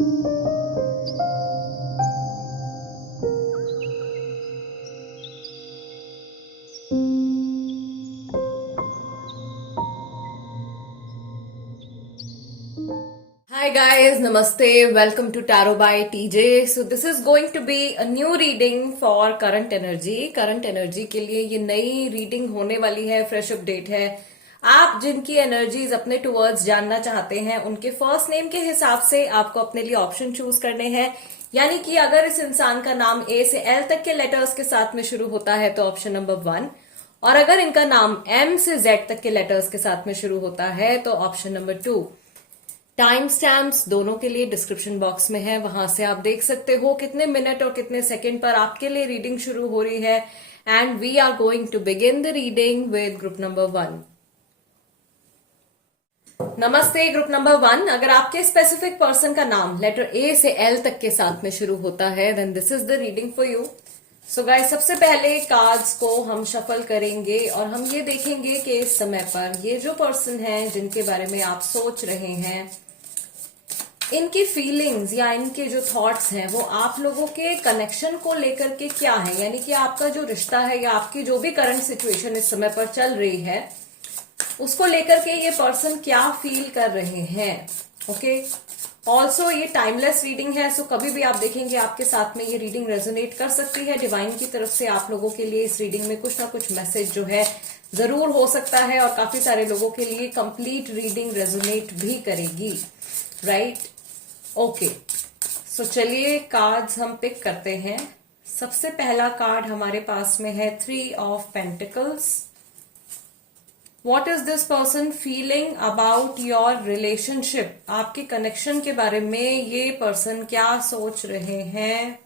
Hi guys, Namaste. Welcome to Tarot by TJ. So this is going to be a new reading for current energy. Current energy के लिए ये नई reading होने वाली है, fresh update है. आप जिनकी एनर्जीज अपने टुवर्ड्स जानना चाहते हैं, उनके फर्स्ट नेम के हिसाब से आपको अपने लिए ऑप्शन चूज करने हैं. यानी कि अगर इस इंसान का नाम ए से एल तक के लेटर्स के साथ में शुरू होता है तो ऑप्शन नंबर 1, और अगर इनका नाम एम से जेड तक के लेटर्स के साथ में शुरू होता है तो ऑप्शन नंबर 2. टाइम स्टैम्प्स दोनों के लिए डिस्क्रिप्शन बॉक्स में है, वहां से आप देख सकते हो कितने मिनट और कितने सेकंड पर आपके लिए रीडिंग शुरू हो रही है. And we are going to begin the reading with group number 1. नमस्ते ग्रुप नंबर 1. अगर आपके स्पेसिफिक पर्सन का नाम लेटर ए से एल तक के साथ में शुरू होता है then this is the reading for you. So guys, सबसे पहले कार्ड्स को हम शफल करेंगे और हम ये देखेंगे कि इस समय पर ये जो पर्सन है जिनके बारे में आप सोच रहे हैं, इनकी फीलिंग्स या इनके जो थॉट्स हैं वो आप लोगों के कनेक्शन को लेकर के क्या है. यानी कि आपका जो रिश्ता है या आपकी जो भी करंट सिचुएशन इस समय पर चल रही है उसको लेकर के ये पर्सन क्या फील कर रहे हैं. ओके, ऑल्सो ये टाइमलेस रीडिंग है, सो कभी भी आप देखेंगे आपके साथ में ये रीडिंग रेजोनेट कर सकती है. डिवाइन की तरफ से आप लोगों के लिए इस रीडिंग में कुछ ना कुछ मैसेज जो है जरूर हो सकता है और काफी सारे लोगों के लिए कंप्लीट रीडिंग रेजोनेट भी करेगी. Right, okay. सो चलिए कार्ड्स हम पिक करते हैं. सबसे पहला कार्ड हमारे पास में है 3 of pentacles. What is this person feeling about your relationship. आपके कनेक्शन के बारे में ये पर्सन क्या सोच रहे हैं.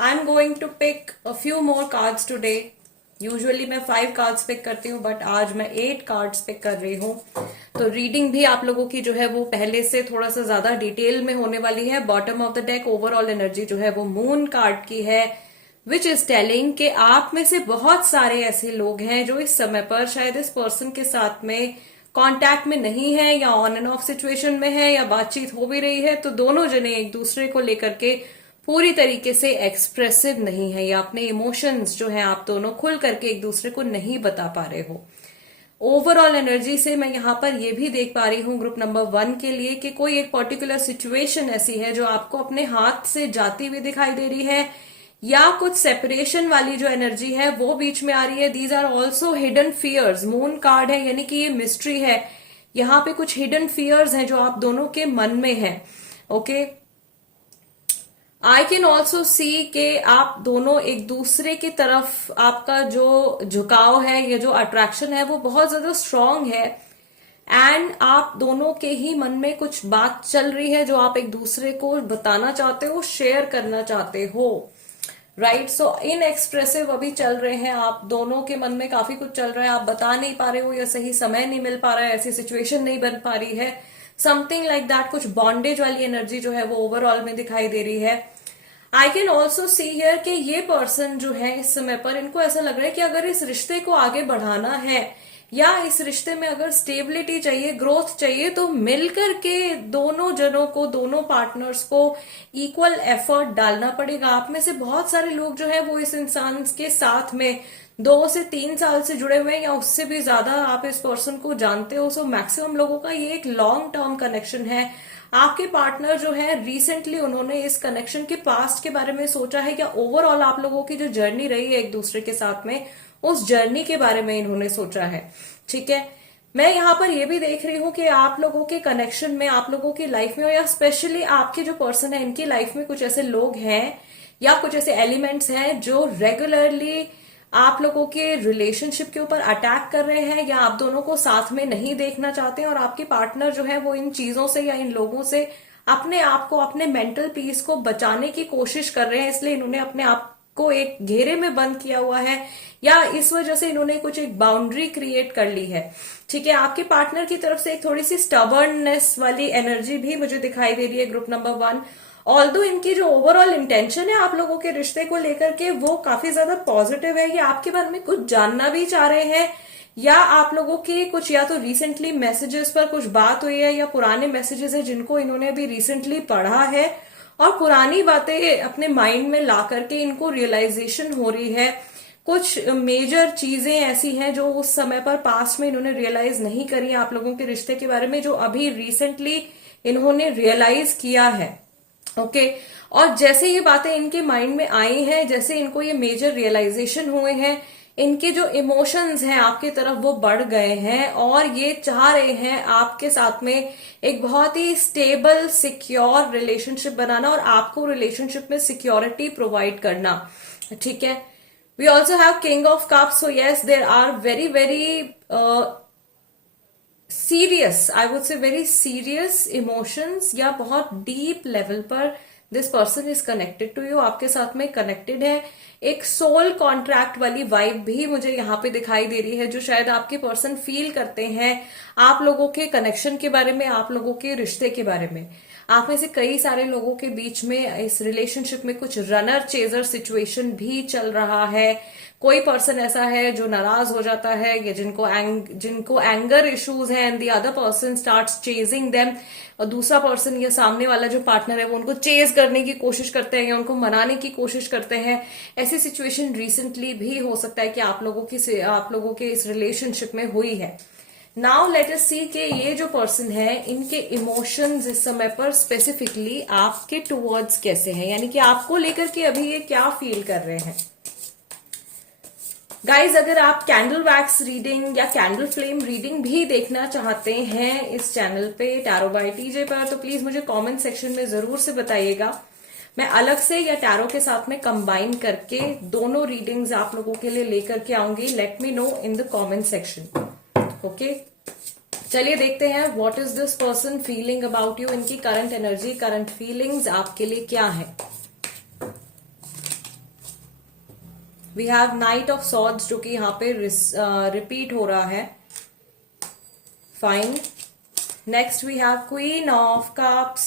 I am going to pick a few more cards today. Usually मैं 5 कार्ड्स पिक करती हूँ बट आज मैं 8 कार्ड्स पिक कर रही हूँ. तो रीडिंग भी आप लोगों की जो है वो पहले से थोड़ा सा ज्यादा डिटेल में होने वाली है. Bottom of the deck overall energy जो है वो मून कार्ड की है, विच इज टेलिंग कि आप में से बहुत सारे ऐसे लोग हैं जो इस समय पर शायद इस पर्सन के साथ में कांटेक्ट में नहीं है या ऑन एंड ऑफ सिचुएशन में है या बातचीत हो भी रही है तो दोनों जने एक दूसरे को लेकर के पूरी तरीके से एक्सप्रेसिव नहीं है या अपने इमोशंस जो है आप दोनों खुल करके एक दूसरे को नहीं बता पा रहे हो. ओवरऑल एनर्जी से मैं यहां पर ये भी देख पा रही हूं ग्रुप नंबर 1 के लिए कि कोई एक पर्टिकुलर सिचुएशन ऐसी है जो आपको अपने हाथ से जाती हुई दिखाई दे रही है या कुछ सेपरेशन वाली जो एनर्जी है वो बीच में आ रही है. These are also hidden fears. Moon card है यानी कि ये मिस्ट्री है. यहाँ पे कुछ हिडन फियर्स हैं जो आप दोनों के मन में है. Okay, I can also see कि आप दोनों एक दूसरे की तरफ आपका जो झुकाव है या जो अट्रैक्शन है वो बहुत ज्यादा स्ट्रांग है. एंड आप दोनों के ही मन में कुछ बात चल रही है जो आप एक दूसरे को बताना चाहते हो, शेयर करना चाहते हो. राइट, सो इनएक्सप्रेसिव अभी चल रहे हैं. आप दोनों के मन में काफी कुछ चल रहा है, आप बता नहीं पा रहे हो या सही समय नहीं मिल पा रहा है, ऐसी सिचुएशन नहीं बन पा रही है. समथिंग लाइक दैट, कुछ बॉन्डेज वाली एनर्जी जो है वो ओवरऑल में दिखाई दे रही है. I can also see here कि ये पर्सन जो है इस समय पर इनको ऐसा लग रहा है कि अगर इस रिश्ते को आगे बढ़ाना है या इस रिश्ते में अगर स्टेबिलिटी चाहिए, ग्रोथ चाहिए तो मिलकर के दोनों जनों को, दोनों पार्टनर्स को इक्वल एफर्ट डालना पड़ेगा. आप में से बहुत सारे लोग जो है वो इस इंसान के साथ में 2 से 3 साल से जुड़े हुए हैं या उससे भी ज्यादा आप इस पर्सन को जानते हो. सो मैक्सिमम लोगों का ये एक लॉन्ग टर्म कनेक्शन है. आपके पार्टनर जो है रिसेंटली उन्होंने इस कनेक्शन के पास्ट के बारे में सोचा है या ओवरऑल आप लोगों की जो जर्नी रही है एक दूसरे के साथ में उस जर्नी के बारे में इन्होंने सोचा है. ठीक है, मैं यहाँ पर ये भी देख रही हूँ कि आप लोगों के कनेक्शन में, आप लोगों की लाइफ में या स्पेशली आपके जो पर्सन है इनकी लाइफ में कुछ ऐसे लोग हैं या कुछ ऐसे एलिमेंट्स हैं जो रेगुलरली आप लोगों के रिलेशनशिप के ऊपर अटैक कर रहे हैं या आप दोनों को साथ में नहीं देखना चाहते हैं. और आपके पार्टनर जो है वो इन चीजों से या इन लोगों से अपने आप को, अपने मेंटल पीस को बचाने की कोशिश कर रहे हैं. इसलिए इन्होंने अपने आप को एक घेरे में बंद किया हुआ है या इस वजह से इन्होंने कुछ एक बाउंड्री क्रिएट कर ली है. ठीक है, आपके पार्टनर की तरफ से एक थोड़ी सी स्टबर्ननेस वाली एनर्जी भी मुझे दिखाई दे रही है ग्रुप नंबर 1. ऑल्दो इनकी जो ओवरऑल इंटेंशन है आप लोगों के रिश्ते को लेकर के वो काफी ज्यादा पॉजिटिव है. ये आपके बारे में कुछ जानना भी चाह रहे हैं या आप लोगों के कुछ या तो रिसेंटली मैसेजेस पर कुछ बात हुई है, या पुराने मैसेजेस है जिनको इन्होंने अभी रिसेंटली पढ़ा है और पुरानी बातें अपने माइंड में ला करके इनको रियलाइजेशन हो रही है। कुछ मेजर चीजें ऐसी हैं जो उस समय पर पास्ट में इन्होंने रियलाइज नहीं करी आप लोगों के रिश्ते के बारे में, जो अभी रिसेंटली इन्होंने रियलाइज किया है। ओके, और जैसे ये बातें इनके माइंड में आई हैं, जैसे इनको ये मेजर रियलाइजेशन हुए हैं, इनके जो इमोशंस हैं आपकी तरफ वो बढ़ गए हैं और ये चाह रहे हैं आपके साथ में एक बहुत ही स्टेबल सिक्योर रिलेशनशिप बनाना और आपको रिलेशनशिप में सिक्योरिटी प्रोवाइड करना। ठीक है, we also have king of cups, so yes there are very very serious, I would say very serious emotions, या बहुत डीप लेवल पर this person is connected to you, आपके साथ में कनेक्टेड है। एक सोल कॉन्ट्रैक्ट वाली वाइब भी मुझे यहाँ पे दिखाई दे रही है, जो शायद आपके पर्सन फील करते हैं आप लोगों के कनेक्शन के बारे में, आप लोगों के रिश्ते के बारे में। आप में से कई सारे लोगों के बीच में इस रिलेशनशिप में कुछ रनर चेजर सिचुएशन भी चल रहा है। कोई पर्सन ऐसा है जो नाराज हो जाता है, या जिनको एंगर इश्यूज है, and the other person starts chasing them, और दूसरा पर्सन या सामने वाला जो पार्टनर है वो उनको चेज करने की कोशिश करते हैं या उनको मनाने की कोशिश करते हैं। ऐसी सिचुएशन रिसेंटली भी हो सकता है कि आप लोगों के इस रिलेशनशिप में हुई है। नाउ लेट अस सी कि ये जो पर्सन है इनके इमोशंस इस समय पर स्पेसिफिकली आपके टुवर्ड्स कैसे हैं, यानी कि आपको लेकर के अभी ये क्या फील कर रहे हैं। गाइज, अगर आप कैंडल वैक्स रीडिंग या कैंडल फ्लेम रीडिंग भी देखना चाहते हैं इस चैनल पे टैरो बाय टीजे पर, तो प्लीज मुझे कमेंट सेक्शन में जरूर से बताइएगा। मैं अलग से या टैरो के साथ में कंबाइन करके दोनों रीडिंग्स आप लोगों के लिए लेकर के आऊंगी। Let me know in the comment section. Okay, चलिए देखते हैं what is this person feeling about you. इनकी करंट एनर्जी, करंट फीलिंग्स आपके लिए क्या है। We have knight of swords, जो कि यहाँ पे रिपीट हो रहा है। Fine. Next we have queen of cups,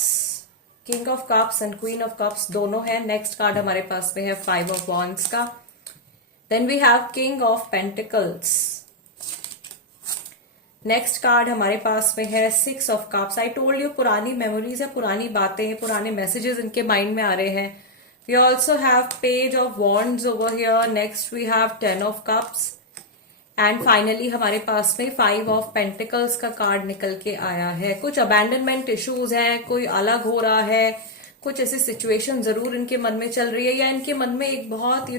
king of cups and queen of cups दोनों है। नेक्स्ट कार्ड हमारे पास में है 5 ऑफ वॉन्ड्स का। Then we have king of pentacles. Next card हमारे पास में है 6 of cups. I told you पुरानी मेमोरीज है, पुरानी बातें, पुराने मैसेजेस इनके माइंड में आ रहे हैं। We also have page of wands over here. Next we have 10 of cups. And finally हमारे पास में 5 of pentacles का कार्ड निकल के आया है। कुछ abandonment issues हैं, कोई अलग हो रहा है, कुछ ऐसी सिचुएशन जरूर इनके मन में चल रही है, या इनके मन में एक बहुत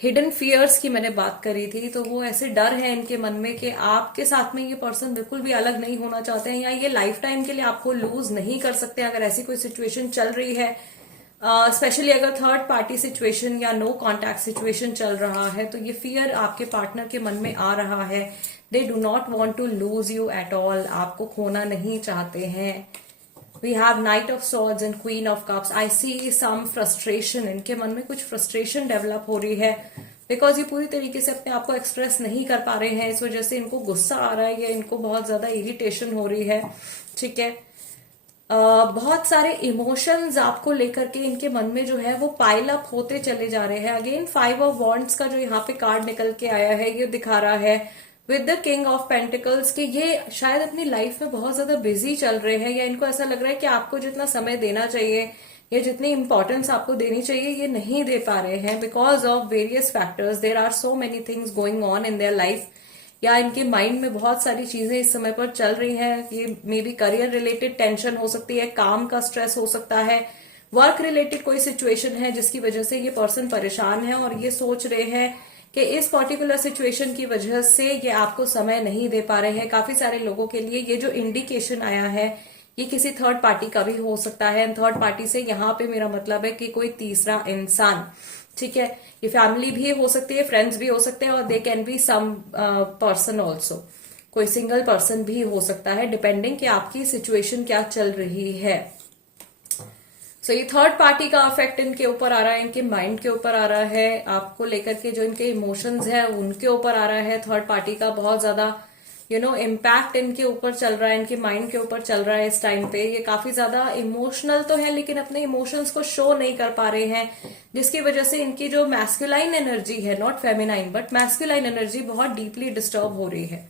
हिडन फियर्स की मैंने बात करी थी, तो वो ऐसे डर है इनके मन में कि आपके साथ में ये पर्सन बिल्कुल भी अलग नहीं होना चाहते हैं, या ये लाइफ टाइम के लिए आपको लूज नहीं कर सकते। अगर ऐसी कोई सिचुएशन चल रही है, स्पेशली अगर थर्ड पार्टी सिचुएशन या नो कॉन्टैक्ट सिचुएशन चल रहा है, तो ये फियर आपके पार्टनर के मन में आ रहा है। They do not want to lose you at all, आपको खोना नहीं चाहते हैं। We have knight of swords and queen of cups. I see some frustration, इनके मन में कुछ फ्रस्ट्रेशन डेवलप हो रही है, बिकॉज ये पूरी तरीके से अपने आप को एक्सप्रेस नहीं कर पा रहे हैं। इस वजह से इनको गुस्सा आ रहा है या इनको बहुत ज्यादा इरिटेशन हो रही है। ठीक है, बहुत सारे इमोशंस आपको लेकर के इनके मन में जो है वो पाइल अप होते चले जा रहे हैं। अगेन 5 ऑफ वॉन्ड्स का जो यहाँ पे कार्ड निकल के आया है, ये दिखा रहा है with the king of pentacles कि ये शायद अपनी लाइफ में बहुत ज्यादा बिजी चल रहे हैं, या इनको ऐसा लग रहा है कि आपको जितना समय देना चाहिए या जितनी इंपॉर्टेंस आपको देनी चाहिए ये नहीं दे पा रहे हैं, because of various factors. There are so many things going on in their life, या इनके माइंड में बहुत सारी चीजें इस समय पर चल रही हैं। ये may be career related tension हो सकती है, काम का स्ट्रेस हो सकता है, वर्क रिलेटेड कोई सिचुएशन है जिसकी वजह से ये पर्सन परेशान है और ये सोच रहे हैं कि इस पर्टिकुलर सिचुएशन की वजह से ये आपको समय नहीं दे पा रहे हैं। काफी सारे लोगों के लिए ये जो इंडिकेशन आया है ये किसी थर्ड पार्टी का भी हो सकता है। थर्ड पार्टी से यहाँ पे मेरा मतलब है कि कोई तीसरा इंसान। ठीक है, ये फैमिली भी हो सकती है, फ्रेंड्स भी हो सकते हैं, और they can be some person also, कोई सिंगल पर्सन भी हो सकता है, डिपेंडिंग कि आपकी सिचुएशन क्या चल रही है। सो ये थर्ड पार्टी का इफेक्ट इनके ऊपर आ रहा है, इनके माइंड के ऊपर आ रहा है, आपको लेकर के जो इनके इमोशंस है उनके ऊपर आ रहा है। थर्ड पार्टी का बहुत ज्यादा इम्पैक्ट इनके ऊपर चल रहा है, इनके माइंड के ऊपर चल रहा है इस टाइम पे। ये काफी ज्यादा इमोशनल तो है लेकिन अपने इमोशंस को शो नहीं कर पा रहे हैं, जिसकी वजह से इनकी जो मैस्कुलाइन एनर्जी है, not feminine but masculine energy, बहुत डीपली डिस्टर्ब हो रही है।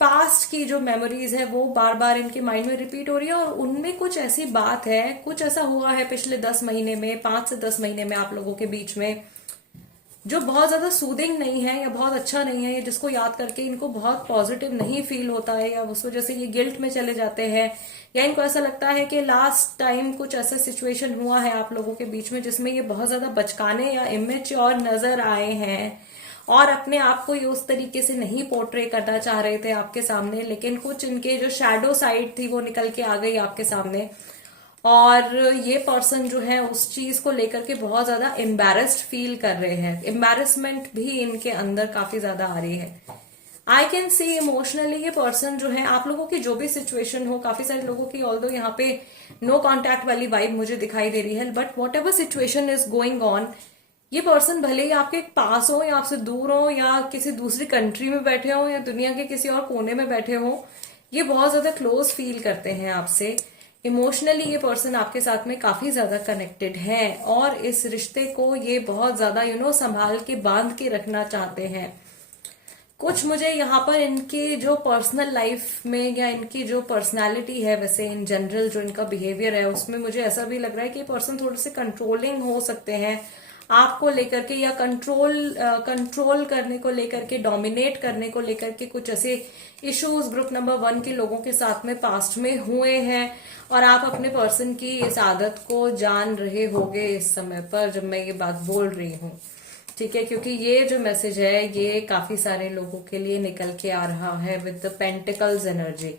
पास्ट की जो मेमोरीज है वो बार बार इनके माइंड में रिपीट हो रही है, और उनमें कुछ ऐसी बात है, कुछ ऐसा हुआ है पिछले 10 महीने में, 5 से 10 महीने में आप लोगों के बीच में, जो बहुत ज्यादा सूदिंग नहीं है या बहुत अच्छा नहीं है, या जिसको याद करके इनको बहुत पॉजिटिव नहीं फील होता है, या उस वजह से ये गिल्ट में चले जाते हैं, या इनको ऐसा लगता है कि लास्ट टाइम कुछ ऐसा सिचुएशन हुआ है आप लोगों के बीच में जिसमें ये बहुत ज्यादा बचकाने या इमेच्योर नजर आए हैं, और अपने आप को ये उस तरीके से नहीं पोर्ट्रे करना चाह रहे थे आपके सामने, लेकिन कुछ इनके जो शैडो साइड थी वो निकल के आ गई आपके सामने, और ये पर्सन जो है उस चीज को लेकर के बहुत ज्यादा एम्बेरस्ड फील कर रहे हैं। एम्बेरसमेंट भी इनके अंदर काफी ज्यादा आ रही है। आई कैन सी इमोशनली ये पर्सन जो है, आप लोगों की जो भी सिचुएशन हो, काफी सारे लोगों की ऑल्दो यहाँ पे नो कॉन्टैक्ट वाली वाइब मुझे दिखाई दे रही है, but what ever situation is going on, ये पर्सन भले ही आपके पास हो या आपसे दूर हो या किसी दूसरी कंट्री में बैठे हो या दुनिया के किसी और कोने में बैठे हो, ये बहुत ज्यादा क्लोज फील करते हैं आपसे। इमोशनली ये पर्सन आपके साथ में काफी ज्यादा कनेक्टेड है, और इस रिश्ते को ये बहुत ज्यादा संभाल के बांध के रखना चाहते हैं। कुछ मुझे यहाँ पर इनकी जो पर्सनल लाइफ में या इनकी जो पर्सनालिटी है, वैसे इन जनरल जो इनका बिहेवियर है उसमें मुझे ऐसा भी लग रहा है कि ये पर्सन थोड़े से कंट्रोलिंग हो सकते हैं आपको लेकर के, या कंट्रोल करने को लेकर के, डोमिनेट करने को लेकर के कुछ ऐसे इश्यूज ग्रुप नंबर 1 के लोगों के साथ में पास्ट में हुए हैं, और आप अपने पर्सन की इस आदत को जान रहे होगे इस समय पर जब मैं ये बात बोल रही हूँ, ठीक है, क्योंकि ये जो मैसेज है ये काफी सारे लोगों के लिए निकल के आ रहा है विद द पेंटिकल्स एनर्जी।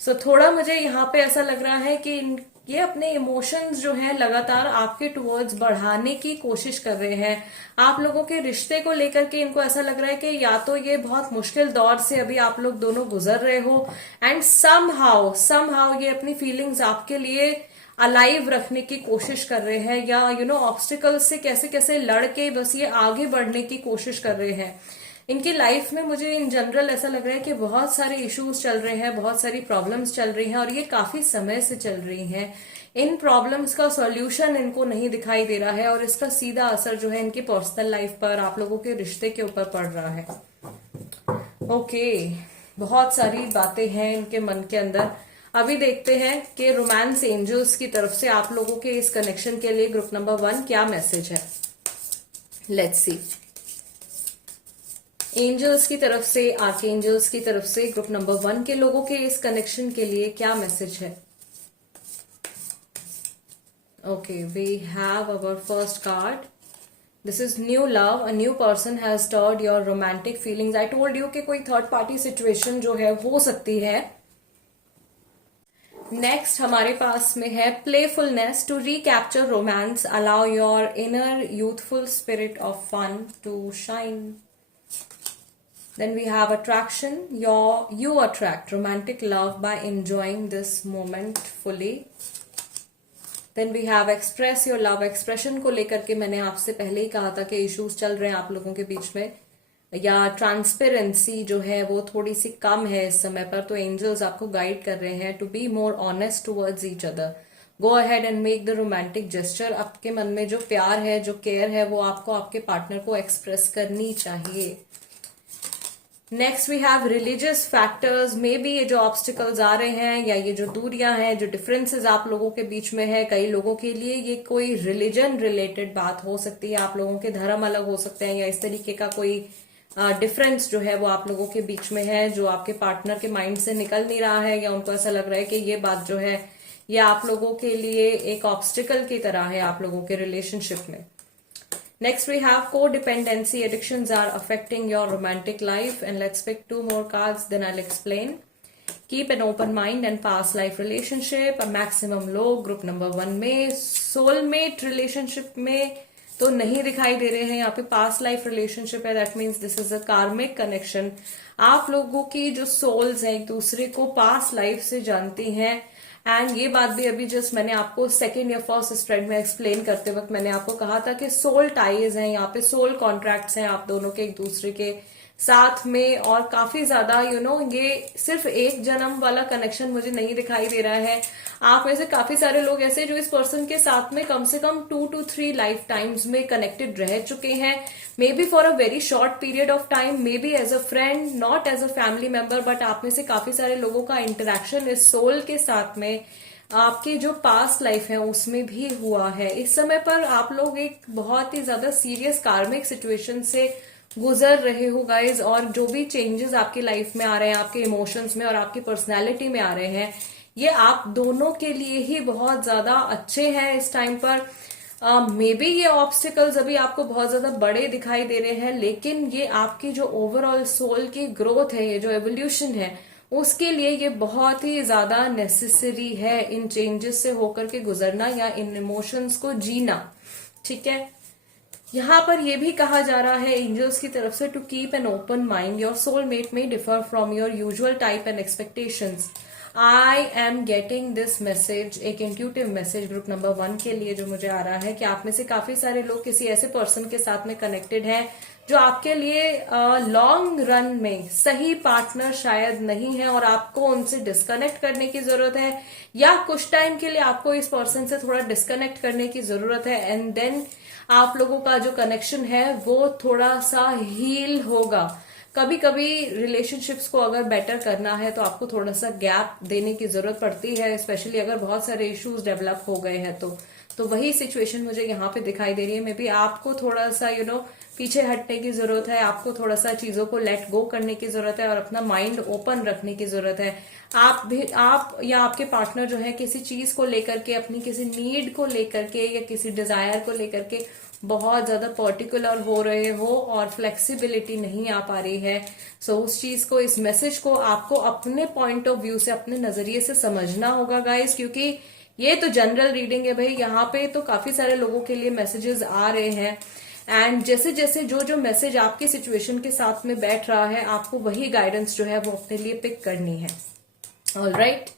सो थोड़ा मुझे यहाँ पे ऐसा लग रहा है कि ये अपने इमोशंस जो है लगातार आपके टुवर्ड्स बढ़ाने की कोशिश कर रहे हैं। आप लोगों के रिश्ते को लेकर के इनको ऐसा लग रहा है कि या तो ये बहुत मुश्किल दौर से अभी आप लोग दोनों गुजर रहे हो, एंड समहाउ ये अपनी फीलिंग्स आपके लिए अलाइव रखने की कोशिश कर रहे हैं, या ऑब्स्टिकल्स से कैसे कैसे लड़के बस ये आगे बढ़ने की कोशिश कर रहे हैं। इनकी लाइफ में मुझे इन जनरल ऐसा लग रहा है कि बहुत सारे इश्यूज चल रहे हैं, बहुत सारी प्रॉब्लम्स चल रही हैं, और ये काफी समय से चल रही हैं। इन प्रॉब्लम्स का सॉल्यूशन इनको नहीं दिखाई दे रहा है, और इसका सीधा असर जो है इनकी पर्सनल लाइफ पर, आप लोगों के रिश्ते के ऊपर पड़ रहा है। ओके, बहुत सारी बातें हैं इनके मन के अंदर। अभी देखते हैं कि रोमांस एंजल्स की तरफ से आप लोगों के इस कनेक्शन के लिए ग्रुप नंबर 1 क्या मैसेज है। लेट्स सी, एंजल्स की तरफ से, आर्कएंजल्स की तरफ से ग्रुप नंबर 1 के लोगों के इस कनेक्शन के लिए क्या मैसेज है। Okay, we have our first card. This is new love, a new person has stirred your romantic feelings. I told you कि कोई थर्ड पार्टी सिचुएशन जो है हो सकती है। नेक्स्ट हमारे पास में है playfulness. To recapture romance, allow your inner youthful spirit of fun to shine. Then we have attraction. You attract romantic love by enjoying this moment fully. Then we have express your love. expression को लेकर के मैंने आपसे पहले ही कहा था कि issues चल रहे हैं आप लोगों के बीच में, या ट्रांसपेरेंसी जो है वो थोड़ी सी कम है इस समय पर, तो एंजल्स आपको गाइड कर रहे हैं to be more honest towards each other. Go ahead and make the romantic gesture. आपके मन में जो प्यार है, जो केयर है, वो आपको आपके पार्टनर को एक्सप्रेस करनी चाहिए। Next we have religious factors. Maybe ये जो ऑब्स्टिकल्स आ रहे हैं या ये जो दूरियां हैं, जो डिफरेंसेस आप लोगों के बीच में है, कई लोगों के लिए ये कोई रिलीजन रिलेटेड बात हो सकती है। आप लोगों के धर्म अलग हो सकते हैं, या इस तरीके का कोई डिफरेंस जो है वो आप लोगों के बीच में है, जो आपके पार्टनर के माइंड से निकल नहीं रहा है, या उनको ऐसा लग रहा है कि ये बात जो है ये आप लोगों के लिए एक ऑब्स्टिकल की तरह है आप लोगों के रिलेशनशिप में। Next we have codependency. Addictions are affecting your romantic life, and let's pick 2 more cards, then I'll explain. Keep an open mind and past life relationship. A maximum low group number 1 में soulmate relationship में तो नहीं दिखाई दे रहे हैं, यहाँ पे past life relationship है। That means this is a karmic connection. आप लोगों की जो सोल्स हैं एक दूसरे को पास्ट लाइफ से जानती हैं, एंड ये बात भी अभी जस्ट मैंने आपको सेकेंड या फर्स्ट स्प्रेड में एक्सप्लेन करते वक्त मैंने आपको कहा था कि सोल टाइज हैं, यहाँ पे सोल कॉन्ट्रैक्ट्स हैं आप दोनों के एक दूसरे के साथ में, और काफी ज्यादा ये सिर्फ एक जन्म वाला कनेक्शन मुझे नहीं दिखाई दे रहा है। आप में से काफी सारे लोग ऐसे जो इस पर्सन के साथ में कम से कम 2 to 3 लाइफ टाइम्स में कनेक्टेड रह चुके हैं, maybe for a very short period of time, maybe as a friend, not as a family member, but आप में से काफी सारे लोगों का इंटरेक्शन इस सोल के साथ में आपकी जो पास्ट लाइफ है उसमें भी हुआ है। इस समय पर आप लोग एक बहुत ही ज्यादा सीरियस कार्मिक सिचुएशन से गुजर रहे हो गाइज, और जो भी चेंजेस आपकी लाइफ में आ रहे हैं, आपके इमोशंस में और आपकी पर्सनैलिटी में आ रहे हैं, ये आप दोनों के लिए ही बहुत ज्यादा अच्छे हैं इस टाइम पर। मे बी ये ऑब्स्टिकल्स अभी आपको बहुत ज्यादा बड़े दिखाई दे रहे हैं, लेकिन ये आपकी जो ओवरऑल सोल की ग्रोथ है, ये जो एवोल्यूशन है, उसके लिए ये बहुत ही ज्यादा नेसेसरी है इन चेंजेस से होकर के गुजरना या इन इमोशंस को जीना। ठीक है, यहाँ पर यह भी कहा जा रहा है एंजल्स की तरफ से to keep an open mind, your soulmate may differ from your usual type and expectations. I am getting this message, एक इंट्यूटिव मैसेज ग्रुप नंबर 1 के लिए जो मुझे आ रहा है कि आप में से काफी सारे लोग किसी ऐसे पर्सन के साथ में कनेक्टेड हैं जो आपके लिए लॉन्ग रन में सही पार्टनर शायद नहीं है, और आपको उनसे डिस्कनेक्ट करने की जरूरत है, या कुछ टाइम के लिए आपको इस पर्सन से थोड़ा डिस्कनेक्ट करने की जरूरत है, एंड देन आप लोगों का जो कनेक्शन है वो थोड़ा सा हील होगा। कभी कभी रिलेशनशिप्स को अगर बेटर करना है तो आपको थोड़ा सा गैप देने की जरूरत पड़ती है, स्पेशली अगर बहुत सारे इश्यूज डेवलप हो गए हैं तो वही सिचुएशन मुझे यहाँ पे दिखाई दे रही है। मे बी आपको थोड़ा सा पीछे हटने की जरूरत है, आपको थोड़ा सा चीजों को लेट गो करने की जरूरत है और अपना माइंड ओपन रखने की जरूरत है। आप या आपके पार्टनर जो है किसी चीज को लेकर के, अपनी किसी नीड को लेकर के या किसी डिजायर को लेकर के बहुत ज्यादा पर्टिकुलर हो रहे हो और फ्लेक्सिबिलिटी नहीं आ पा रही है। सो उस चीज को, इस मैसेज को आपको अपने पॉइंट ऑफ व्यू से, अपने नजरिए से समझना होगा गाइस, क्योंकि ये तो जनरल रीडिंग है भाई। यहाँ पे तो काफी सारे लोगों के लिए मैसेजेस आ रहे हैं, एंड जैसे जैसे जो मैसेज आपके सिचुएशन के साथ में बैठ रहा है, आपको वही गाइडेंस जो है वो अपने लिए पिक करनी है। All right,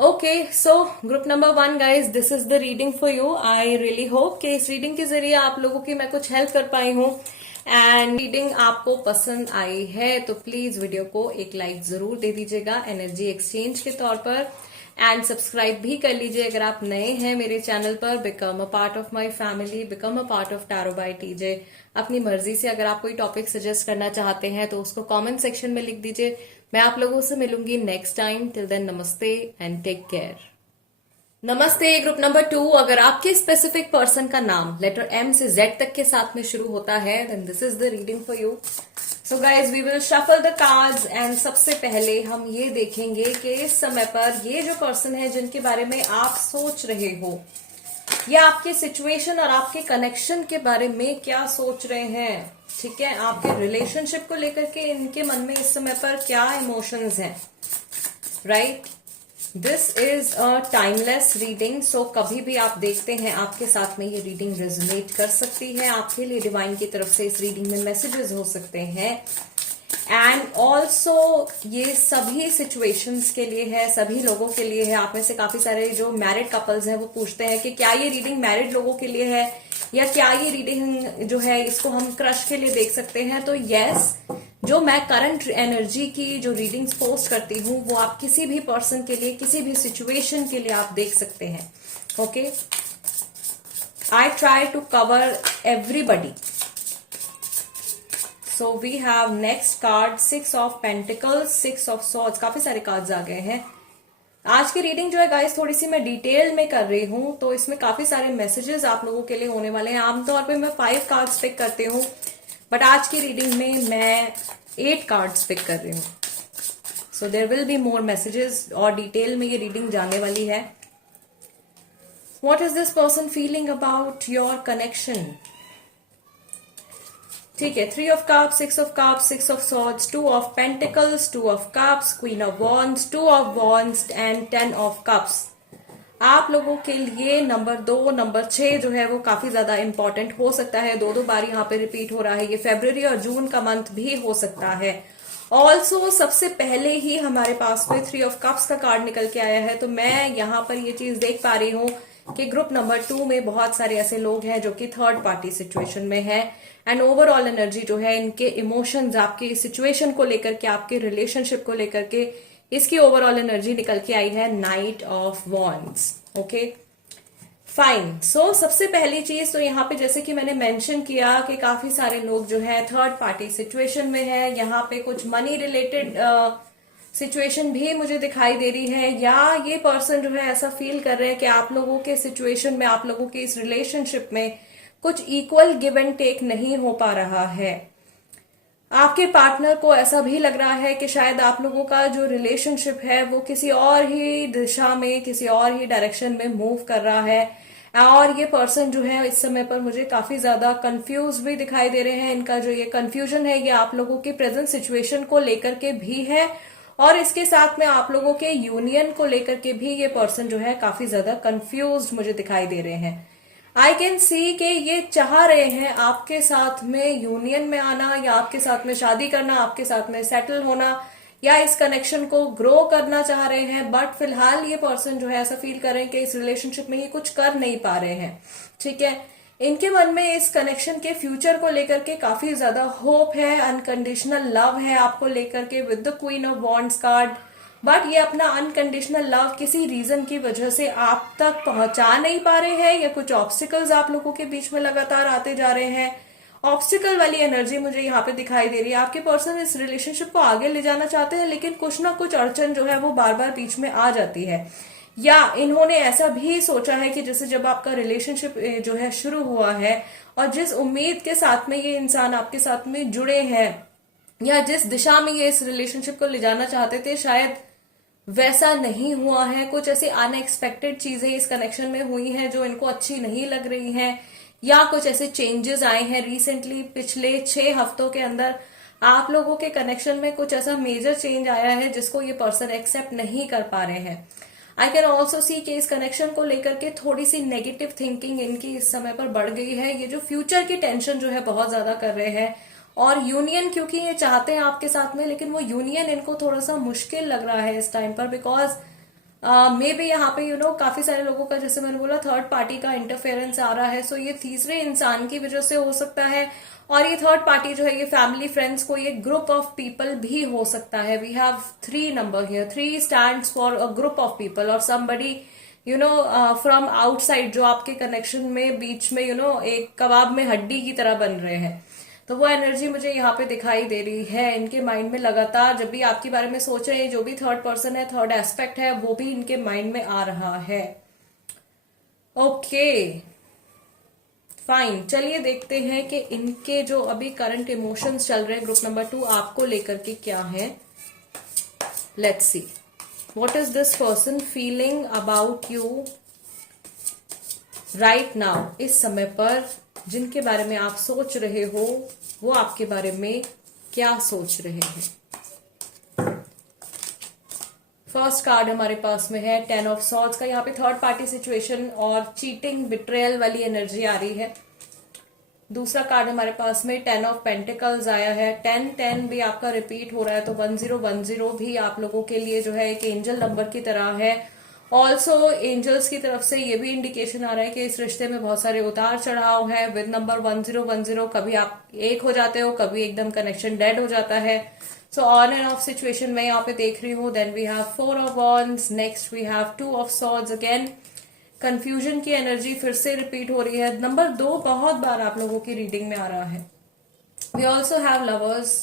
okay, so group number 1 guys, this is the reading for you. I really hope कि इस रीडिंग के जरिए आप लोगों की मैं कुछ हेल्प कर पाई हूँ, एंड रीडिंग आपको पसंद आई है तो प्लीज वीडियो को एक लाइक जरूर दे दीजिएगा एनर्जी एक्सचेंज के तौर पर, एंड सब्सक्राइब भी कर लीजिए अगर आप नए हैं मेरे चैनल पर। Become a part of my family, become a part of tarot by TJ. अपनी मर्जी से अगर आप कोई टॉपिक सजेस्ट करना चाहते हैं तो उसको कमेंट सेक्शन में लिख दीजिए। मैं आप लोगों से मिलूंगी next time. Till then namaste and take care. नमस्ते ग्रुप नंबर 2, अगर आपके स्पेसिफिक पर्सन का नाम लेटर M से Z तक के साथ में शुरू होता है then this is the reading for you. So guys, we will shuffle the cards, and सबसे पहले हम ये देखेंगे कि इस समय पर ये जो पर्सन है जिनके बारे में आप सोच रहे हो, या आपके सिचुएशन और आपके कनेक्शन के बारे में क्या सोच रहे हैं। ठीक है, आपके रिलेशनशिप को लेकर के इनके मन में इस समय पर क्या इमोशंस हैं, right. This is a timeless reading, so कभी भी आप देखते हैं आपके साथ में ये रीडिंग रेजोनेट कर सकती है। आपके लिए डिवाइन की तरफ से इस रीडिंग में मैसेजेस हो सकते हैं, एंड ऑल्सो ये सभी सिचुएशंस के लिए है, सभी लोगों के लिए है। आप में से काफी सारे जो मैरिड कपल्स हैं वो पूछते हैं कि क्या ये रीडिंग मैरिड लोगों के लिए है, या क्या ये रीडिंग जो है इसको हम क्रश के लिए देख सकते हैं। तो यस, जो मैं करंट एनर्जी की जो रीडिंग्स पोस्ट करती हूँ वो आप किसी भी पर्सन के लिए, किसी भी सिचुएशन के लिए आप देख सकते हैं। Okay, I try to cover everybody. So we have next card 6 of pentacles, 6 of swords. काफी सारे कार्ड्स आ गए हैं। आज की रीडिंग जो है गाइस थोड़ी सी मैं डिटेल में कर रही हूं, तो इसमें काफी सारे मैसेजेस आप लोगों के लिए होने वाले हैं। आमतौर पे मैं 5 कार्ड्स पिक करती हूँ, बट आज की रीडिंग में मैं 8 कार्ड्स पिक कर रही हूँ। So there will be more messages, और डिटेल में ये रीडिंग जाने वाली है। What is this person feeling about your connection. ठीक है, 3 of cups, 6 of cups, 6 of swords, 2 of pentacles, 2 of cups, queen of wands, 2 of wands and 10 of cups. आप लोगों के लिए नंबर 2, नंबर 6 जो है वो काफी ज्यादा इंपॉर्टेंट हो सकता है। 2 बार यहाँ पे रिपीट हो रहा है। ये फरवरी और जून का मंथ भी हो सकता है। ऑल्सो सबसे पहले ही हमारे पास में 3 ऑफ कप्स का कार्ड निकल के आया है, तो मैं यहाँ पर ये चीज देख पा रही हूँ कि ग्रुप नंबर 2 में बहुत सारे ऐसे लोग हैं जो कि थर्ड पार्टी सिचुएशन में है, एंड ओवरऑल एनर्जी जो है इनके इमोशंस आपके सिचुएशन को लेकर के, आपके रिलेशनशिप को लेकर के, इसकी ओवरऑल एनर्जी निकल के आई है knight of wands. Okay fine. So सबसे पहली चीज तो यहाँ पे जैसे कि मैंने मेंशन किया कि काफी सारे लोग जो है थर्ड पार्टी सिचुएशन में है। यहाँ पे कुछ मनी रिलेटेड सिचुएशन भी मुझे दिखाई दे रही है, या ये पर्सन जो है ऐसा फील कर रहे हैं कि आप लोगों के सिचुएशन में, आप लोगों के इस रिलेशनशिप में कुछ इक्वल गिव एंड टेक नहीं हो पा रहा है। आपके पार्टनर को ऐसा भी लग रहा है कि शायद आप लोगों का जो रिलेशनशिप है वो किसी और ही दिशा में, किसी और ही डायरेक्शन में मूव कर रहा है, और ये पर्सन जो है इस समय पर मुझे काफी ज्यादा कंफ्यूज भी दिखाई दे रहे हैं। इनका जो ये कंफ्यूजन है ये आप लोगों के प्रेजेंट सिचुएशन को लेकर के भी है, और इसके साथ में आप लोगों के यूनियन को लेकर के भी ये पर्सन जो है काफी ज्यादा कंफ्यूज मुझे दिखाई दे रहे हैं। आई कैन सी कि ये चाह रहे हैं आपके साथ में यूनियन में आना, या आपके साथ में शादी करना, आपके साथ में सेटल होना, या इस कनेक्शन को ग्रो करना चाह रहे हैं, बट फिलहाल ये पर्सन जो है ऐसा फील कर रहे हैं कि इस रिलेशनशिप में ही कुछ कर नहीं पा रहे हैं। ठीक है, इनके मन में इस कनेक्शन के फ्यूचर को लेकर के काफी ज्यादा होप है, अनकंडीशनल लव है आपको लेकर के with the queen of wands card, but ये अपना अनकंडीशनल लव किसी रीजन की वजह से आप तक पहुंचा नहीं पा रहे हैं, या कुछ ऑब्स्टिकल्स आप लोगों के बीच में लगातार आते जा रहे हैं। ऑब्स्टिकल वाली एनर्जी मुझे यहाँ पे दिखाई दे रही है। आपके पर्सन इस रिलेशनशिप को आगे ले जाना चाहते हैं, लेकिन कुछ ना कुछ अड़चन जो है वो बार बार बीच में आ जाती है, या इन्होंने ऐसा भी सोचा है कि जैसे जब आपका रिलेशनशिप जो है शुरू हुआ है, और जिस उम्मीद के साथ में ये इंसान आपके साथ में जुड़े हैं, या जिस दिशा में ये इस रिलेशनशिप को ले जाना चाहते थे, शायद वैसा नहीं हुआ है। कुछ ऐसी अनएक्सपेक्टेड चीजें इस कनेक्शन में हुई हैं जो इनको अच्छी नहीं लग रही हैं, या कुछ ऐसे चेंजेस आए हैं रिसेंटली, पिछले 6 हफ्तों के अंदर आप लोगों के कनेक्शन में कुछ ऐसा मेजर चेंज आया है जिसको ये पर्सन एक्सेप्ट नहीं कर पा रहे हैं। आई कैन ऑल्सो सी कि इस कनेक्शन को लेकर के थोड़ी सी नेगेटिव थिंकिंग इनकी इस समय पर बढ़ गई है। ये जो फ्यूचर की टेंशन जो है बहुत ज्यादा कर रहे हैं, और यूनियन क्योंकि ये चाहते हैं आपके साथ में, लेकिन वो यूनियन इनको थोड़ा सा मुश्किल लग रहा है इस टाइम पर, बिकॉज मे बी यहाँ पे काफी सारे लोगों का, जैसे मैंने बोला, थर्ड पार्टी का इंटरफेरेंस आ रहा है। सो ये तीसरे इंसान की वजह से हो सकता है, और ये थर्ड पार्टी जो है ये फैमिली, फ्रेंड्स, कोई एक ग्रुप ऑफ पीपल भी हो सकता है। We have 3 number here. 3 stands for a group of people और समबडी फ्रॉम आउटसाइड, जो आपके कनेक्शन में बीच में एक कबाब में हड्डी की तरह बन रहे हैं। तो वो एनर्जी मुझे यहाँ पे दिखाई दे रही है इनके माइंड में लगातार। जब भी आपके बारे में सोच रहे हैं, जो भी थर्ड पर्सन है, थर्ड एस्पेक्ट है, वो भी इनके माइंड में आ रहा है। ओके फाइन, चलिए देखते हैं कि इनके जो अभी करंट इमोशंस चल रहे हैं ग्रुप नंबर 2 आपको लेकर के क्या है। Let's see what is this person feeling about you right now. इस समय पर जिनके बारे में आप सोच रहे हो वो आपके बारे में क्या सोच रहे हैं। फर्स्ट कार्ड हमारे पास में है 10 ऑफ सॉर्ड्स का। यहाँ पे थर्ड पार्टी सिचुएशन और चीटिंग, बिट्रेयल वाली एनर्जी आ रही है। दूसरा कार्ड हमारे पास में 10 ऑफ पेंटिकल्स आया है। 10-10 भी आपका रिपीट हो रहा है, तो 1010 भी आप लोगों के लिए जो है एक एंजल नंबर की तरह है। ऑल्सो एंजल्स की तरफ से ये भी इंडिकेशन आ रहा है कि इस रिश्ते में बहुत सारे उतार चढ़ाव है। विद नंबर 1010 कभी आप एक हो जाते हो, कभी एकदम कनेक्शन डेड हो जाता है। So on and off situation मैं यहाँ पे देख रही हूँ। Then we have 4 of wands, next we have 2 of swords. Again confusion की एनर्जी फिर से रिपीट हो रही है। नंबर 2 बहुत बार आप लोगों की रीडिंग में आ रहा है। We also have lovers.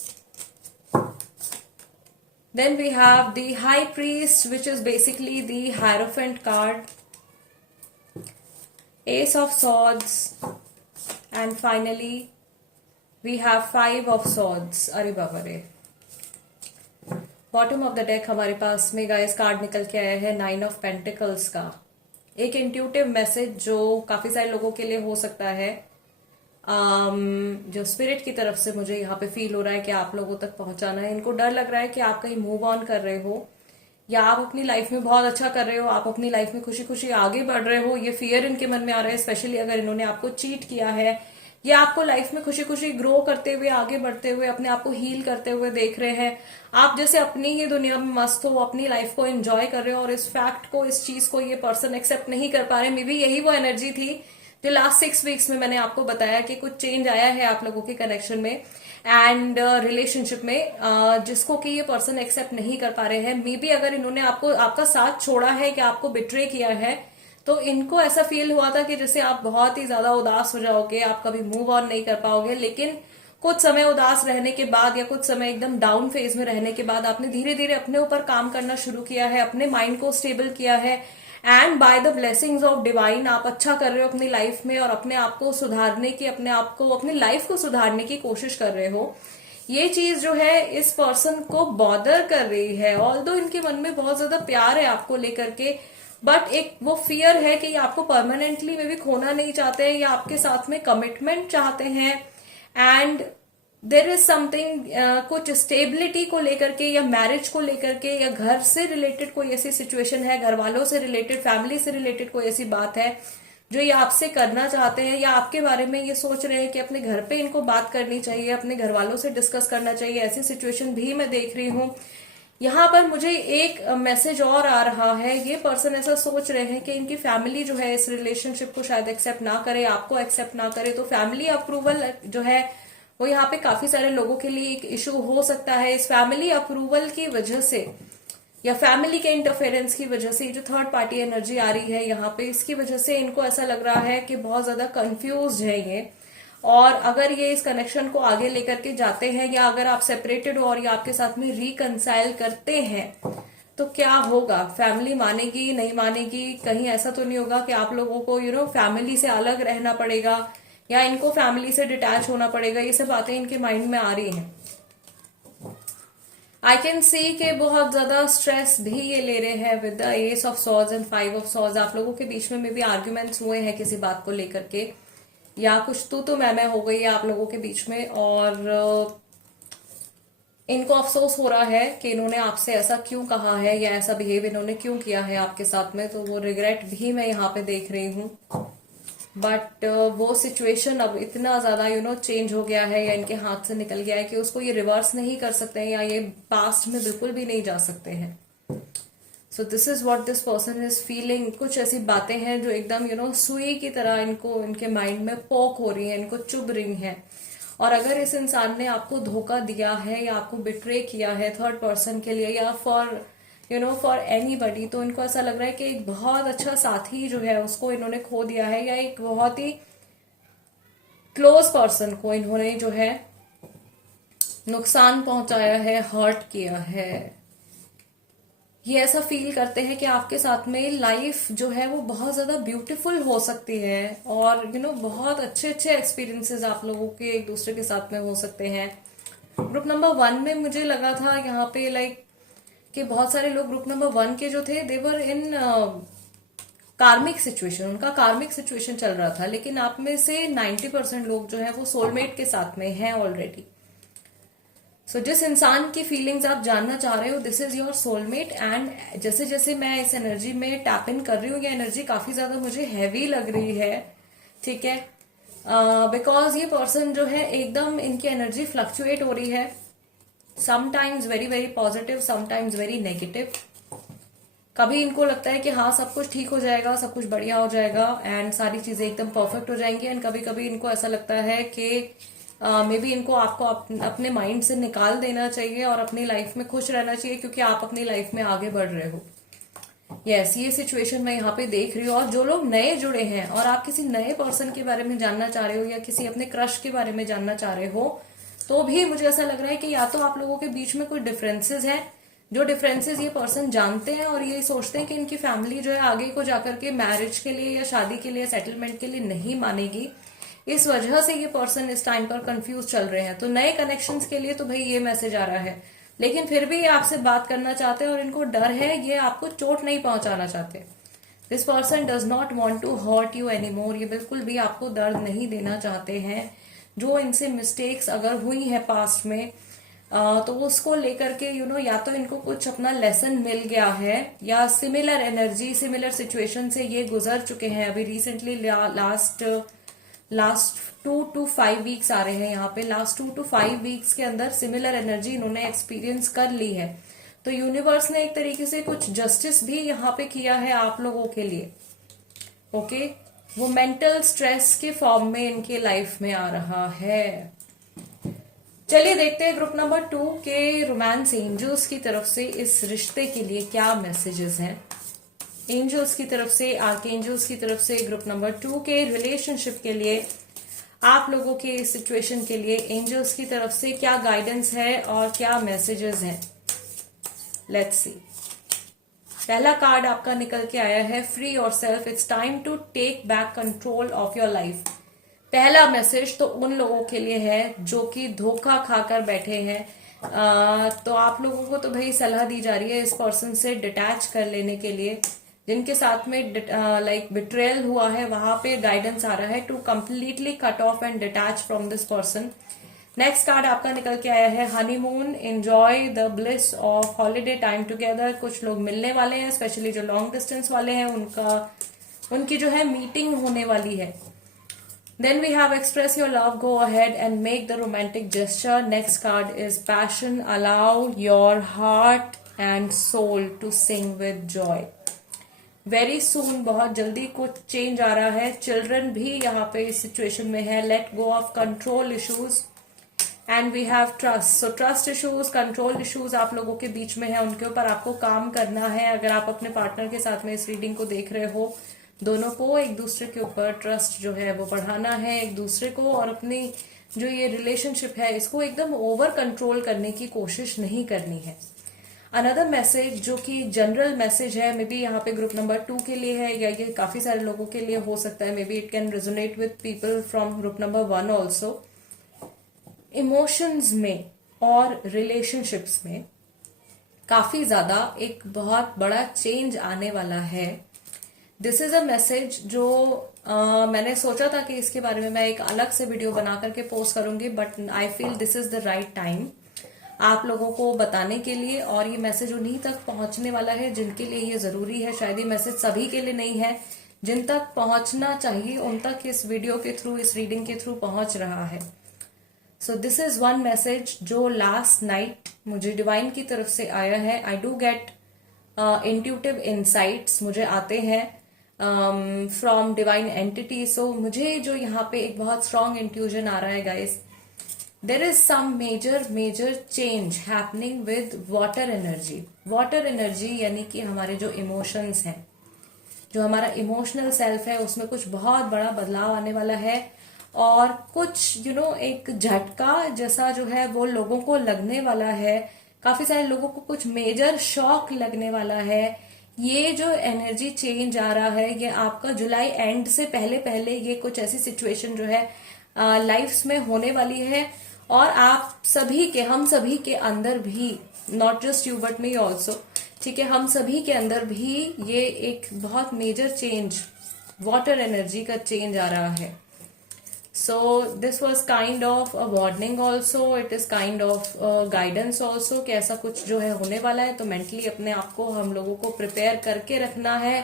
Then we have the High Priest, which is basically the Hierophant card, Ace of Swords, and finally we have 5 of Swords. अरे बाबा रे, बॉटम ऑफ द डेक हमारे पास में गाइस कार्ड निकल के आया है 9 of pentacles का। एक इंट्यूटिव मैसेज जो काफी सारे लोगों के लिए हो सकता है, जो स्पिरिट की तरफ से मुझे यहाँ पे फील हो रहा है कि आप लोगों तक पहुंचाना है। इनको डर लग रहा है कि आप कहीं मूव ऑन कर रहे हो, या आप अपनी लाइफ में बहुत अच्छा कर रहे हो, आप अपनी लाइफ में खुशी खुशी आगे बढ़ रहे हो। ये फियर इनके मन में आ रहा है, स्पेशली अगर इन्होंने आपको चीट किया है ये आपको लाइफ में खुशी खुशी ग्रो करते हुए, आगे बढ़ते हुए, अपने आप को हील करते हुए देख रहे हैं। आप जैसे अपनी ही दुनिया में मस्त हो, अपनी लाइफ को एंजॉय कर रहे हो, और इस फैक्ट को, इस चीज को ये पर्सन एक्सेप्ट नहीं कर पा रहे। मे बी यही वो एनर्जी थी जो लास्ट 6 वीक्स में मैंने आपको बताया कि कुछ चेंज आया है आप लोगों के कनेक्शन में एंड रिलेशनशिप में, जिसको कि ये पर्सन एक्सेप्ट नहीं कर पा रहे हैं। मे बी अगर इन्होंने आपको, आपका साथ छोड़ा है, कि आपको बिट्रे किया है, तो इनको ऐसा फील हुआ था कि जैसे आप बहुत ही ज्यादा उदास हो जाओगे, आप कभी मूव ऑन नहीं कर पाओगे। लेकिन कुछ समय उदास रहने के बाद, या कुछ समय एकदम डाउन फेज में रहने के बाद, आपने धीरे धीरे अपने ऊपर काम करना शुरू किया है, अपने माइंड को स्टेबल किया है, and by the blessings of divine आप अच्छा कर रहे हो अपनी लाइफ में, और अपने आप को सुधारने की, अपने आप को, अपनी लाइफ को सुधारने की कोशिश कर रहे हो। ये चीज जो है इस पर्सन को बॉदर कर रही है। ऑल्दो इनके मन में बहुत ज्यादा प्यार है आपको लेकर के, बट एक वो फियर है कि ये आपको परमानेंटली में भी खोना नहीं चाहते हैं, या आपके साथ में कमिटमेंट चाहते हैं, एंड देर इज समथिंग, कुछ स्टेबिलिटी को लेकर के, या मैरिज को लेकर के, या घर से रिलेटेड कोई ऐसी सिचुएशन है, घर वालों से रिलेटेड, फैमिली से रिलेटेड कोई ऐसी बात है जो ये आपसे करना चाहते हैं, या आपके बारे में ये सोच रहे हैं कि अपने घर पे इनको बात करनी चाहिए, अपने घर वालों से डिस्कस करना चाहिए। ऐसी सिचुएशन भी मैं देख रही हूं। यहाँ पर मुझे एक मैसेज और आ रहा है, ये पर्सन ऐसा सोच रहे हैं कि इनकी फैमिली जो है इस रिलेशनशिप को शायद एक्सेप्ट ना करे, आपको एक्सेप्ट ना करे। तो फैमिली अप्रूवल जो है वो यहाँ पे काफी सारे लोगों के लिए एक इशू हो सकता है। इस फैमिली अप्रूवल की वजह से, या फैमिली के इंटरफेरेंस की वजह से, जो थर्ड पार्टी एनर्जी आ रही है यहाँ पे, इसकी वजह से इनको ऐसा लग रहा है कि बहुत ज्यादा कंफ्यूज है ये। और अगर ये इस कनेक्शन को आगे लेकर के जाते हैं, या अगर आप सेपरेटेड हो और ये आपके साथ में रिकंसाइल करते हैं, तो क्या होगा? फैमिली मानेगी, नहीं मानेगी? कहीं ऐसा तो नहीं होगा कि आप लोगों को फैमिली से अलग रहना पड़ेगा, या इनको फैमिली से डिटैच होना पड़ेगा? ये सब बातें इनके माइंड में आ रही हैं। आई कैन सी के बहुत ज्यादा स्ट्रेस भी ये ले रहे हैं with the S of swords and 5 of swords. आप लोगों के बीच में भी आर्ग्यूमेंट्स हुए हैं किसी बात को लेकर के, या कुछ तो मैं हो गई है आप लोगों के बीच में, और इनको अफसोस हो रहा है कि इन्होंने आपसे ऐसा क्यों कहा है, या ऐसा बिहेव इन्होंने क्यों किया है आपके साथ में। तो वो रिग्रेट भी मैं यहाँ पे देख रही हूँ। बट वो सिचुएशन अब इतना ज्यादा चेंज हो गया है, या इनके हाथ से निकल गया है, कि उसको ये रिवर्स नहीं कर सकते हैं, या ये पास्ट में बिल्कुल भी नहीं जा सकते हैं। So this is what this person is feeling. कुछ ऐसी बातें हैं जो एकदम सुई की तरह इनको, इनके माइंड में पोक हो रही है, इनको चुभ रही है। और अगर इस इंसान ने आपको धोखा दिया है, या आपको बिट्रे किया है थर्ड पर्सन के लिए, या फॉर एनीबडी, तो इनको ऐसा लग रहा है कि एक बहुत अच्छा साथी जो है उसको इन्होंने खो दिया है, या एक बहुत ही क्लोज पर्सन को इन्होंने जो है नुकसान पहुंचाया है, हर्ट किया है। ये ऐसा फील करते हैं कि आपके साथ में लाइफ जो है वो बहुत ज्यादा ब्यूटीफुल हो सकती है, और बहुत अच्छे अच्छे एक्सपीरियंसेस आप लोगों के एक दूसरे के साथ में हो सकते हैं। ग्रुप नंबर 1 में मुझे लगा था यहाँ पे कि बहुत सारे लोग ग्रुप नंबर 1 के जो थे, देवर इन कार्मिक सिचुएशन, उनका कार्मिक सिचुएशन चल रहा था। लेकिन आप में से 90% लोग जो है वो सोलमेट के साथ में हैं ऑलरेडी। सो जिस इंसान की फीलिंग्स आप जानना चाह रहे हो, this is your soulmate. And जैसे जैसे मैं इस एनर्जी में टैप इन कर रही हूँ, ये एनर्जी काफी ज्यादा मुझे हैवी लग रही है, ठीक है, बिकॉज ये पर्सन जो है एकदम, इनकी एनर्जी फ्लक्चुएट हो रही है। Sometimes very very positive, sometimes very negative. कभी इनको लगता है कि हाँ सब कुछ ठीक हो जाएगा, सब कुछ बढ़िया हो जाएगा, एंड सारी चीजें एकदम परफेक्ट हो जाएंगी। एंड कभी कभी इनको ऐसा लगता है कि मे बी इनको आपको अपने माइंड से निकाल देना चाहिए, और अपनी लाइफ में खुश रहना चाहिए, क्योंकि आप अपनी लाइफ में आगे बढ़ रहे हो। यस, ये सिचुएशन मैं यहाँ पे देख रही हूँ। और जो लोग नए जुड़े हैं, और आप किसी नए पर्सन के बारे में जानना चाह रहे हो, या किसी अपने क्रश के बारे में जानना चाह रहे हो, तो भी मुझे ऐसा लग रहा है कि या तो आप लोगों के बीच में कोई डिफरेंसेस हैं, जो डिफरेंसेस ये पर्सन जानते हैं, और ये सोचते हैं कि इनकी फैमिली जो है आगे को जाकर के मैरिज के लिए, या शादी के लिए, सेटलमेंट के लिए नहीं मानेगी। इस वजह से ये पर्सन इस टाइम पर कंफ्यूज चल रहे हैं। तो नए कनेक्शंस के लिए तो भाई ये मैसेज आ रहा है, लेकिन फिर भी ये आपसे बात करना चाहते हैं, और इनको डर है, ये आपको चोट नहीं पहुंचाना चाहते। This person does not want to hurt you anymore. ये बिल्कुल भी आपको दर्द नहीं देना चाहते हैं। जो इनसे मिस्टेक्स अगर हुई है पास्ट में, तो उसको लेकर के या तो इनको कुछ अपना लेसन मिल गया है, या सिमिलर एनर्जी, सिमिलर सिचुएशन से ये गुजर चुके हैं। अभी recently last last 2 to 5 weeks आ रहे हैं यहाँ पे। लास्ट 2 to 5 वीक्स के अंदर सिमिलर एनर्जी इन्होंने एक्सपीरियंस कर ली है। तो यूनिवर्स ने एक तरीके से कुछ जस्टिस भी यहाँ पे किया है आप लोगों के लिए। ओके, वो मेंटल स्ट्रेस के फॉर्म में इनके लाइफ में आ रहा है। चलिए देखते हैं ग्रुप नंबर 2 के रोमांस एंजल्स की तरफ से इस रिश्ते के लिए क्या मैसेजेस हैं। एंजल्स की तरफ से, आर्कएंजल्स की तरफ से ग्रुप नंबर 2 के रिलेशनशिप के लिए, आप लोगों के इस सिचुएशन के लिए एंजल्स की तरफ से क्या गाइडेंस है और क्या मैसेजेस हैं। Let's see. पहला कार्ड आपका निकल के आया है free yourself, it's time to take back control of your life. पहला मैसेज तो उन लोगों के लिए है जो कि धोखा खाकर बैठे हैं। तो आप लोगों को तो भाई सलाह दी जा रही है इस पर्सन से डिटैच कर लेने के लिए। जिनके साथ में लाइक बिट्रेयल हुआ है वहां पे गाइडेंस आ रहा है to completely cut off and detach from this person. Next card आपका निकल के आया है honeymoon, enjoy the bliss of holiday time together. कुछ लोग मिलने वाले हैं, स्पेशली जो लॉन्ग डिस्टेंस वाले हैं उनकी जो है मीटिंग होने वाली है। Then we have express your love, go ahead and make the romantic gesture. Next card is passion, allow your heart and soul to sing with joy. Very soon, बहुत जल्दी कुछ चेंज आ रहा है। चिल्ड्रन भी यहाँ पे इस सिचुएशन में है। Let go of control issues and we have trust. So trust issues, control issues आप लोगों के बीच में है, उनके ऊपर आपको काम करना है। अगर आप अपने पार्टनर के साथ में इस रीडिंग को देख रहे हो, दोनों को एक दूसरे के ऊपर ट्रस्ट जो है वो बढ़ाना है एक दूसरे को, और अपनी जो ये रिलेशनशिप है इसको एकदम ओवर कंट्रोल करने की कोशिश नहीं करनी है। अनदर मैसेज जो कि जनरल मैसेज है, मे बी यहाँ पे ग्रुप नंबर 2 के लिए है या ये काफी सारे लोगों के लिए हो सकता है। May be it can resonate with people from group number 1 also. Emotions में और रिलेशनशिप्स में काफी ज्यादा एक बहुत बड़ा चेंज आने वाला है। दिस इज अ मैसेज जो मैंने सोचा था कि इसके बारे में मैं एक अलग से वीडियो बना करके पोस्ट करूंगी, but I feel this is the right time आप लोगों को बताने के लिए। और ये मैसेज उन्हीं तक पहुंचने वाला है जिनके लिए ये जरूरी है। शायद ये मैसेज सभी के लिए नहीं है, जिन तक पहुंचना चाहिए उन तक इस वीडियो के थ्रू, इस रीडिंग के थ्रू पहुंच रहा है। So this is one message जो लास्ट नाइट मुझे डिवाइन की तरफ से आया है। I do get intuitive insights, मुझे आते हैं फ्रॉम डिवाइन एंटिटी। सो मुझे जो यहाँ पे एक बहुत स्ट्रॉन्ग इंट्यूजन आ रहा है guys, there is some major change happening with water energy. Water energy यानी कि हमारे जो इमोशंस हैं, जो हमारा इमोशनल सेल्फ है, उसमें कुछ बहुत बड़ा बदलाव आने वाला है। और कुछ एक झटका जैसा जो है वो लोगों को लगने वाला है। काफी सारे लोगों को कुछ मेजर शॉक लगने वाला है। ये जो एनर्जी चेंज आ रहा है ये आपका जुलाई एंड से पहले पहले ये कुछ ऐसी सिचुएशन जो है लाइफ्स में होने वाली है। और आप सभी के, हम सभी के अंदर भी, not just you but me also, ठीक है, हम सभी के अंदर भी ये एक बहुत मेजर चेंज, वाटर एनर्जी का चेंज आ रहा है। So this was kind of a warning also, it is kind of guidance also कि ऐसा कुछ जो है होने वाला है। तो मेंटली अपने आप को हम लोगों को प्रिपेयर करके रखना है।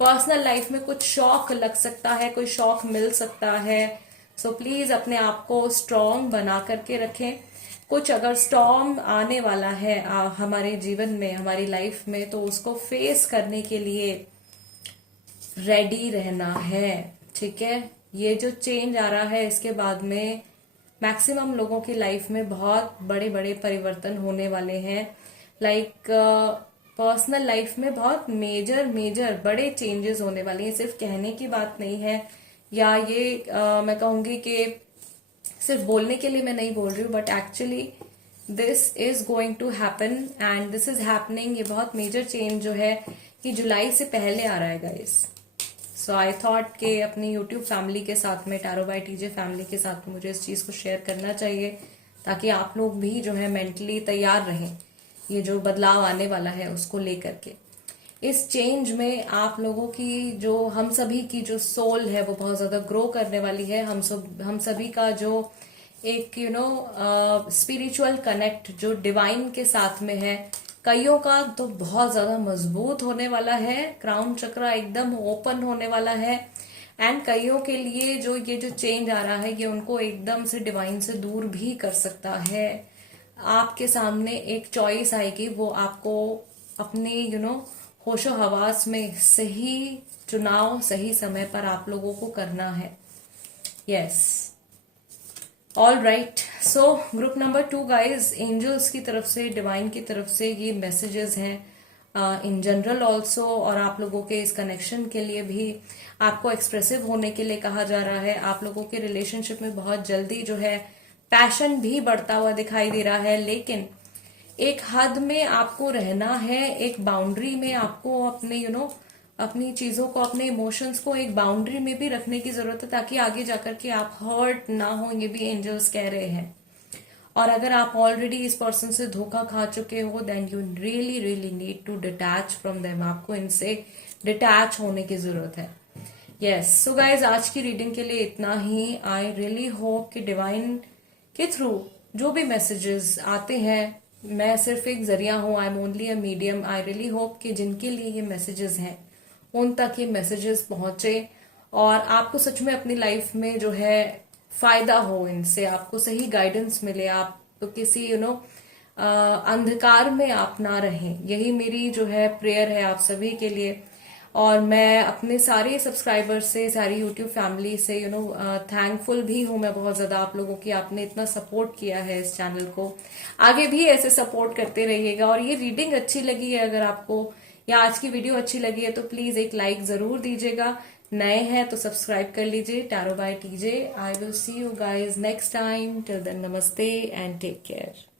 पर्सनल लाइफ में कुछ शॉक लग सकता है, कोई शॉक मिल सकता है। सो प्लीज अपने आप को स्ट्रॉन्ग बना करके रखें। कुछ अगर स्टॉर्म आने वाला है हमारे जीवन में, हमारी लाइफ में, तो उसको फेस करने के लिए रेडी रहना है, ठीक है। ये जो चेंज आ रहा है इसके बाद में मैक्सिमम लोगों की लाइफ में बहुत बड़े बड़े परिवर्तन होने वाले हैं। लाइक पर्सनल लाइफ में बहुत मेजर बड़े चेंजेस होने वाले हैं। सिर्फ कहने की बात नहीं है, या ये मैं कहूंगी कि सिर्फ बोलने के लिए मैं नहीं बोल रही हूँ, but actually this is going to happen and this is happening. ये बहुत मेजर चेंज जो है कि जुलाई से पहले आ रहा है गाइस। सो आई थॉट कि अपनी यूट्यूब फैमिली के साथ में, टैरो बाय टीजे फैमिली के साथ में मुझे इस चीज को शेयर करना चाहिए, ताकि आप लोग भी जो है मेंटली तैयार रहें ये जो बदलाव आने वाला है उसको लेकर के। इस चेंज में आप लोगों की जो, हम सभी की जो सोल है वो बहुत ज्यादा ग्रो करने वाली है। हम सभी का जो एक स्पिरिचुअल कनेक्ट जो डिवाइन के साथ में है, कईयों का तो बहुत ज्यादा मजबूत होने वाला है। क्राउन चक्र एकदम ओपन होने वाला है। एंड कईयों के लिए जो ये जो चेंज आ रहा है ये उनको एकदम से डिवाइन से दूर भी कर सकता है। आपके सामने एक चॉइस आएगी, वो आपको अपने होशो हवास में सही चुनाव सही समय पर आप लोगों को करना है। Yes, all right. So group number 2 guys, angels की तरफ से, डिवाइन की तरफ से ये मैसेजेस हैं इन जनरल ऑल्सो, और आप लोगों के इस कनेक्शन के लिए भी आपको एक्सप्रेसिव होने के लिए कहा जा रहा है। आप लोगों के रिलेशनशिप में बहुत जल्दी जो है पैशन भी बढ़ता हुआ दिखाई दे रहा है, लेकिन एक हद में आपको रहना है, एक बाउंड्री में आपको अपने अपनी चीजों को, अपने इमोशंस को एक बाउंड्री में भी रखने की जरूरत है, ताकि आगे जाकर के आप हर्ट ना हो, ये भी एंजल्स कह रहे हैं। और अगर आप ऑलरेडी इस पर्सन से धोखा खा चुके हो, then you really really need to detach from them. आपको इनसे डिटैच होने की जरूरत है। यस, सो गाइज, आज की रीडिंग के लिए इतना ही। आई रियली होप कि डिवाइन के थ्रू जो भी मैसेजेस आते हैं, मैं सिर्फ एक जरिया हूं, I am only a medium. I really hope कि जिनके लिए ये मैसेजेस हैं उन तक ये मैसेजेस पहुंचे और आपको सच में अपनी लाइफ में जो है फायदा हो इनसे, आपको सही गाइडेंस मिले, आप तो किसी अंधकार में आप ना रहें। यही मेरी जो है प्रेयर है आप सभी के लिए। और मैं अपने सारे सब्सक्राइबर से, सारी यूट्यूब फैमिली से थैंकफुल भी हूं मैं बहुत ज्यादा आप लोगों की। आपने इतना सपोर्ट किया है इस चैनल को, आगे भी ऐसे सपोर्ट करते रहिएगा। और ये रीडिंग अच्छी लगी है अगर आपको, या आज की वीडियो अच्छी लगी है, तो प्लीज एक लाइक जरूर दीजिएगा। नए हैं तो सब्सक्राइब कर लीजिए। Tarot by TJ. I will see you guys next time. Till then, namaste and take care.